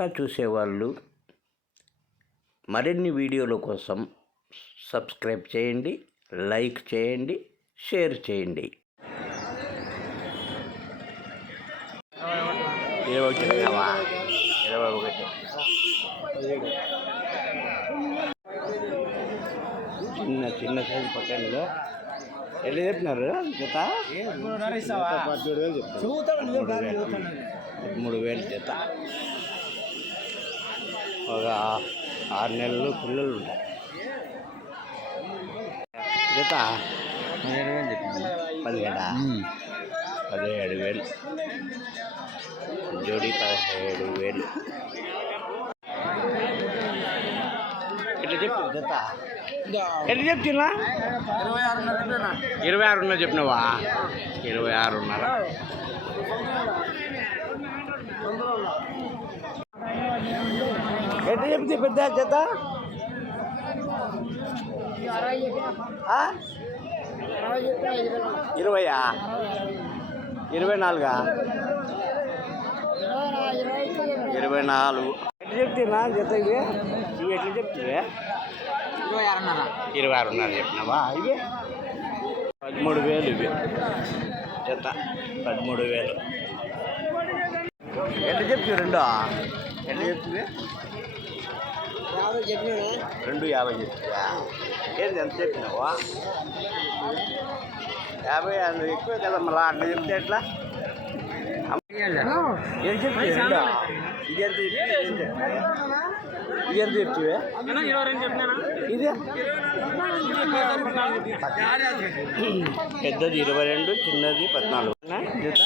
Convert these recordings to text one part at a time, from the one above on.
కొత్తగా చూసేవాళ్ళు మరిన్ని వీడియోల కోసం సబ్స్క్రైబ్ చేయండి, లైక్ చేయండి, షేర్ చేయండి. చిన్న చిన్న సైజు పట్టణంలో ఎట్లా చెప్పినారు జత? 13,000 జత. ఒక 6 నెలలు పిల్లలు ఉంటాయి. జత 17,000 జోడీ 17,000. ఎట్లా చెప్పు జత? ఎట్లా చెప్తున్నా? 26,500 చెప్పినావా? 26,500. ఎట్లా చెప్తే పెద్ద జత? 20? 24? 24. ఎట్లా చెప్తున్నా జత? ఇవి ఎట్లా చెప్తుంది? 26,500 చెప్పినావా? ఇవి 13,000 ఇవి జత. 13,000. ఎట్లా చెప్తావు? రెండో ఎట్లా చెప్తుంది? 2,50 చెప్తా. ఏంటి ఎంత చెప్పినావా? 50 అది ఎక్కువ కదా. మళ్ళీ అట్లా చెప్తే ఎట్లా? ఏం చెప్తే రెండో? ఇది ఎంత చెప్తే ఇది ఎంత చెప్తే? ఇది పెద్దది 22, చిన్నది 14 జత.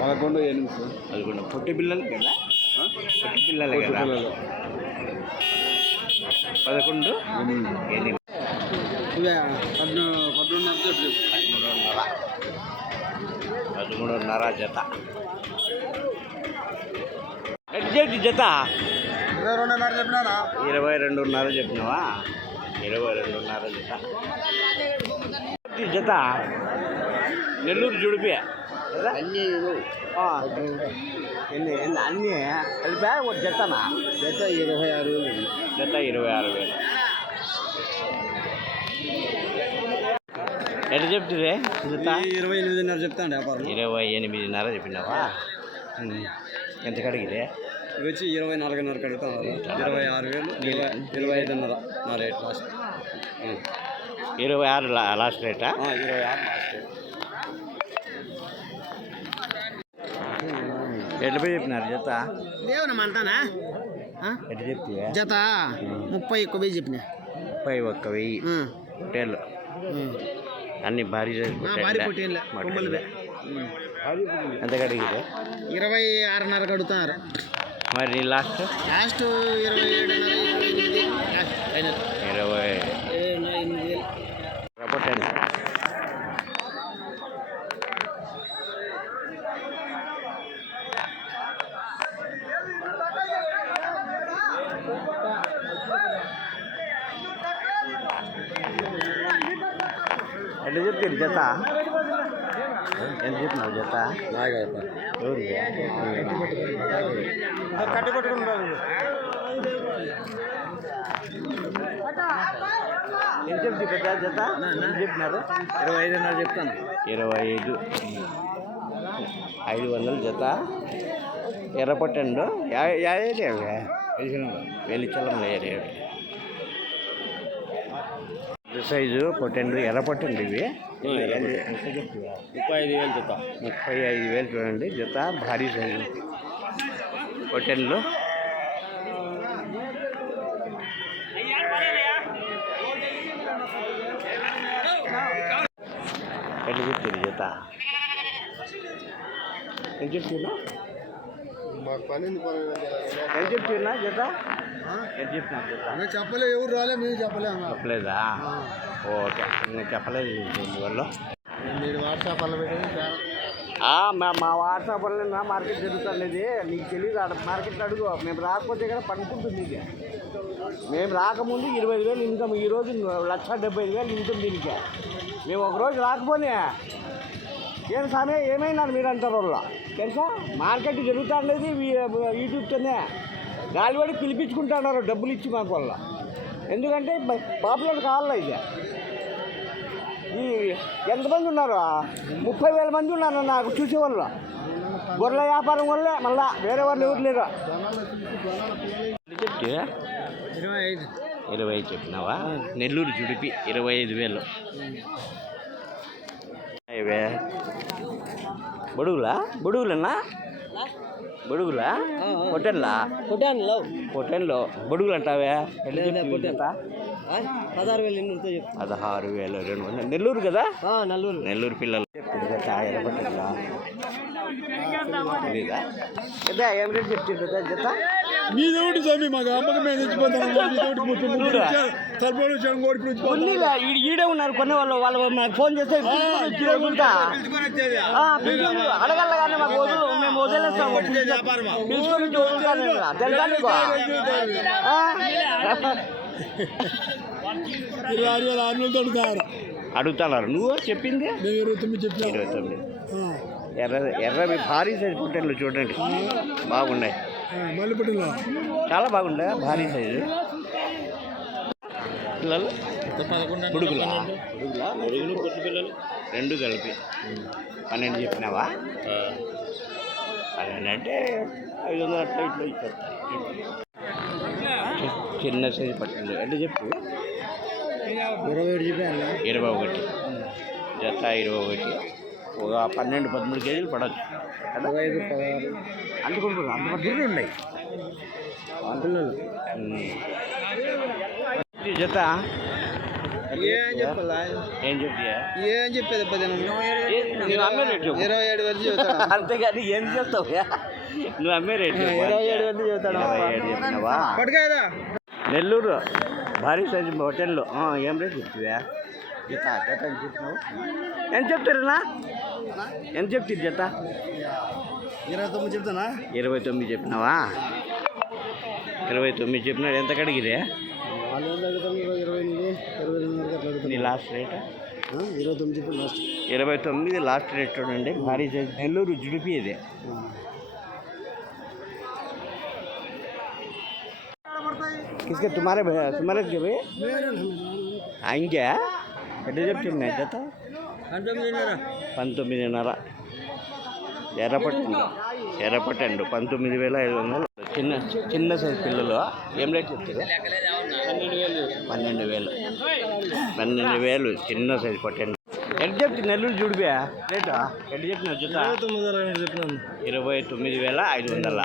11 పొట్టి పిల్లలు కదా? పొట్టి పిల్లలే కదా? 11, 8. 13,500 జత. ఎట్లా చెప్పి జత? 22,500 చెప్పినా. 22,500 చెప్పినావా? 22,500 జత. జత నెల్లూరు జుడిపి కదా? అన్నీ అన్నీ కలిపా ఒక జతనా? జత 26,000. జత 26,000. ఎట్లా చెప్తుంది జత? 28,500 చెప్తాను వ్యాపారం. 28,500 చెప్పినావా? ఎంత కడిగితే? ఇవి వచ్చి 24,500 కడుగుతాను. 26,000, 25,500 నా రేట్ లాస్ట్. 26 లాస్ట్ రేటా? 26 లాస్ట్ రేట్. ఎట్లా పోయి చెప్పినారు జత? లేవనమ్మంటానా? ఎట్లా చెప్తే? జత 31,000 చెప్పినా. 31,000 పొట్టేళ్ళు. అన్ని భారీ పొట్టేళ్ళ. ఎంత కడిగితే? 26,500 కడుగుతున్నారు. మరి లాస్ట్ 27,800 పొట్టేళ్ళు. ఎట్లా చెప్తారు జత? ఎంత చెప్పినావు జత? ఎవరు కట్టి పట్టుకుంటారు. ఎంత చెప్తే పెద్ద జత? ఎంత చెప్పినారు? 25,500 చెప్తాను. 25,500 జత. ఎర్రపట్టండు ఏరియా? వెలిచలంలో ఏరియా. సైజు పొట్టండు, ఎర్రపట్టండి ఇవి. 35,000 జత. 35,000 చూడండి జత. భారీ సైజు పొట్టెన్లు. ఎట్లా చెప్తారు జత? ఎంత చెప్తున్నా? ఎంత చెప్తున్నా జత? ఎంత చెప్తున్నా జత? చెప్పలే, ఎవరు రాలే, మేము చెప్పలేదా? ఓకే, నేను చెప్పలేదు అందువల్ల. మీరు వాట్సాప్ వల్ల పెట్టండి. మా వాట్సాప్లో మార్కెట్ జరుగుతుంది. నీకు తెలియదు, మార్కెట్ అడుగు. మేము రాకపోతే కదా పడుకుంటుంది. ఇది మేము రాకముందు 20,000 ఇన్కమ్. ఈరోజు 1,75,000 ఇన్కమ్ దీనికి. మేము ఒకరోజు రాకపోతే ఏం సమయం ఏమైనా మీరు అంటారు వాళ్ళ తెలుసా మార్కెట్ జరుగుతుండేది యూట్యూబ్తోనే గాలివాడి పిలిపించుకుంటున్నారు డబ్బులు ఇచ్చి మాకు వల్ల ఎందుకంటే పాపులర్ కావాలా ఇది ఎంతమంది ఉన్నారు 30,000 మంది ఉన్నారు నాకు చూసేవాళ్ళు గొర్రెల వ్యాపారం వల్లే మళ్ళా వేరే వాళ్ళు ఎవరు లేరు చెప్తే 25 చెప్పినావా నెల్లూరు జుడిపి 25,000 ఇవే బొడుగులన్నా బొడుగులా పొట్టెన్లో బొడుగులు అంటావే 16,200 నెల్లూరు కదా నెల్లూరు పిల్లలు ఏం రేట్ చెప్తుందా జత మీదోటి స్వామి మాకు అమ్మకం మేము ఈడే ఉన్నారు కొన్ని వాళ్ళు మాకు ఫోన్ చేస్తే అడగల కానీ మాకు వదులు మేము వదిలేస్తాము తెలుసా నీకు అడుగుతున్నారు నువ్వు చెప్పింది 29 ఎర్రవి భారీ సైజు పుట్టెన్లు చూడండి బాగున్నాయి చాలా బాగున్నాయి భారీ సైజు పిల్లలు బుడుగులా పిల్లలు 2 కలిపి 12 చెప్పినావా 12 అంటే 500 అట్లా ఇట్లా ఇచ్చేస్తారు చిన్న సైజు పట్టెలు అంటే చెప్పు 21 జత 21 ఒక 12-13 కేజీలు పడవచ్చు కదా 5-16 అందుకుంటున్నారు అంత పద్ధతులు ఉన్నాయి పిల్లలు జత ఏం చెప్పేది 27,000 అంతేగాని ఏం చేస్తావు నువ్వు అమ్మే రేటు 27,000 చెప్పినావా నెల్లూరు భారీ సైజు హోటల్లో ఏం రేటు చెప్తావా జత జత అని చెప్పినావు ఎంత చెప్తారన్నా ఎంత చెప్తుంది జత 29 చెప్తానా 29 చెప్పినావా 29 చెప్పినాడు ఎంత కడిగిరే నీ లాస్ట్ రేట్ 29 లాస్ట్ రేట్ చూడండి భారీ సైజ్ నెల్లూరు జుడిపి ఇది किसके तुम्हारे के भाई आएंगे ఎట్లా చెప్తున్నా జత 19,500 ఎర్రపట్టండు 19,500 చిన్న సైజు పిల్లలు ఏం రేట్ చెప్తారు 12,000 చిన్న సైజు పట్టండి ఎట్లా చెప్తుంది నెల్లూరు జుడిపి రేటా ఎట్లా చెప్తున్నా జత 29,500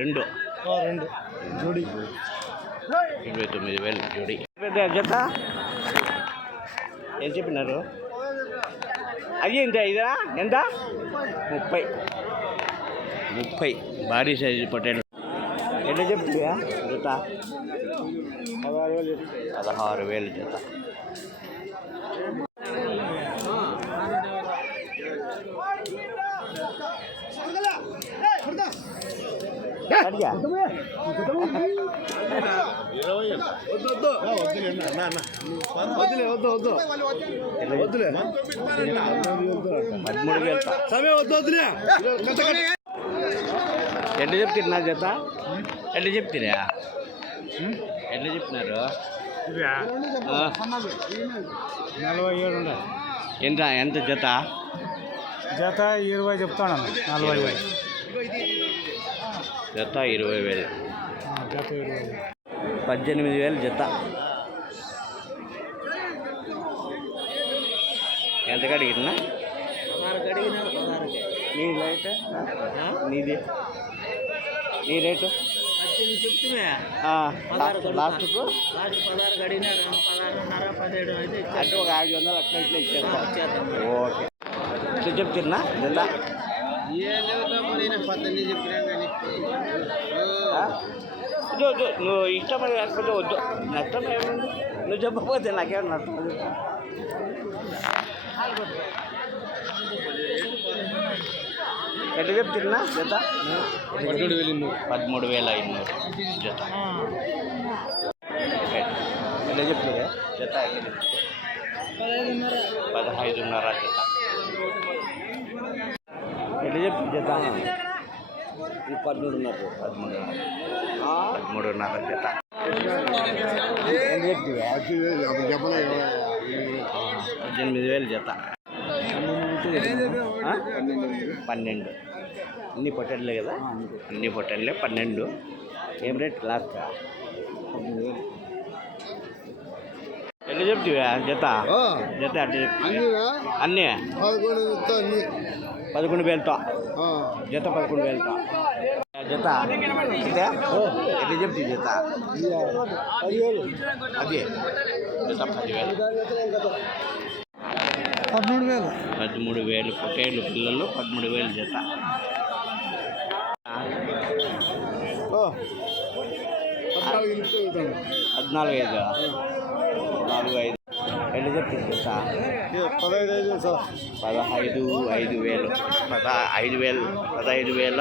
రెండు జోడి 29,000 జోడి జత ఏం చెప్పినారు అది ఎంత ఇదా ఎంత 30 భారీ సైజు పొట్టేలు ఎట్లా చెప్తుందా జత 16,000 జత ఎట్లా చెప్తున్నా జత ఎట్లా చెప్తురా ఎట్లా చెప్తున్నారు 47 ఎంత జత 20 చెప్తాను 45 జత 20,000 18,000 జత ఎంత కడిగినా నీ రేట్ నీది నీ రేటు లాస్ట్కు అంటే ఒక 500 అట్లా ఇట్లా ఇచ్చేస్తాం ఓకే ఇట్లా చెప్తున్నా జత నువ్వు ఇష్టపడి లేకపోతే వద్దు నష్టం ఏముంది నువ్వు చెప్పకపోతే నాకేం నష్టం ఎట్లా చెప్తున్నా జత 13,500 జత ఎట్లా చెప్తున్నా జత 15,500 జత ఎట్లా చెప్తుంది జత ఇది 13.5. 13.5 జత. ఏం చెప్తివా? 18,000 జత. 12. అన్ని పొట్టెళ్ళే కదా, అన్ని పొట్టెళ్ళే 12. ఏం రేట్ లాస్ట్? 19,000. ఎట్లా చెప్తివా జత? జత అట్లా చెప్తివా? అన్నీ 11,000తో జత. 11,000తో జత. ఎట్లా చెప్తుంది జత? అదే జత 10,000. 13,000 పొట్టేళ్ళు పిల్లలు. 13,000 జత. 14,500. 14,500 ఎట్లా చెప్తుంది జత? 15,000. 15,000. 15,000.